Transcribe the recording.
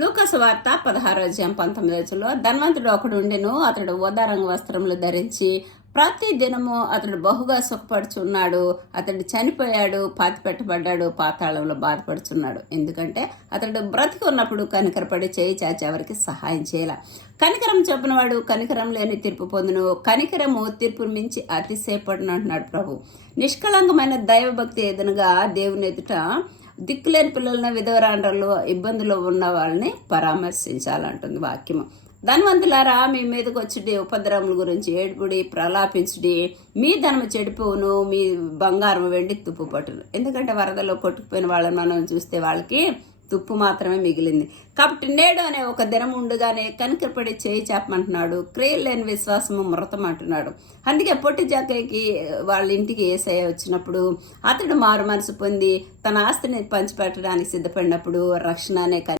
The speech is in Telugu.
లూకాసు వార్త 16:19 ధనవంతుడు ఒకడు ఉండెను. అతడు ఊదారంగ వస్త్రములు ధరించి ప్రతి దినము అతడు బహుగా సుఖపడుచున్నాడు. అతడు చనిపోయాడు, పాతి పెట్టబడ్డాడు, పాతాళంలో బాధపడుచున్నాడు. ఎందుకంటే అతడు బ్రతికి ఉన్నప్పుడు కనికరపడి చేయి చాచి ఎవరికి సహాయం చేయాల. కనికరం చెప్పినవాడు కనికరం లేని తీర్పు పొందును. కనికరము తీర్పు మించి అతిశయపడును అంటున్నాడు ప్రభు. నిష్కళంకమైన దైవభక్తి ఎదునుగా దేవుని ఎదుట దిక్కులేని పిల్లలను, విధవరాండ్రలు, ఇబ్బందులు ఉన్న వాళ్ళని పరామర్శించాలంటుంది వాక్యము. ధనవంతులారా, మీ మీదకి వచ్చి ఉపద్రవముల గురించి ఏడుపుడి, ప్రలాపించుడి. మీ ధనము చెడిపోవును, మీ బంగారం వెండి తుప్పు పట్టును. ఎందుకంటే వరదలో కొట్టుకుపోయిన వాళ్ళని మనం చూస్తే వాళ్ళకి తుప్పు మాత్రమే మిగిలింది. కాబట్టి నేడు అనే ఒక దినం ఉండగానే కనికరపడి చేయి చాపమంటున్నాడు. క్రియలు లేని విశ్వాసము మృతం అంటున్నాడు. అందుకే పొట్టి జాకయ్యకి వాళ్ళ ఇంటికి యేసయ్య వచ్చినప్పుడు అతడు మారు మనసు పొంది తన ఆస్తిని పంచిపెట్టడానికి సిద్ధపడినప్పుడు రక్షణ అనే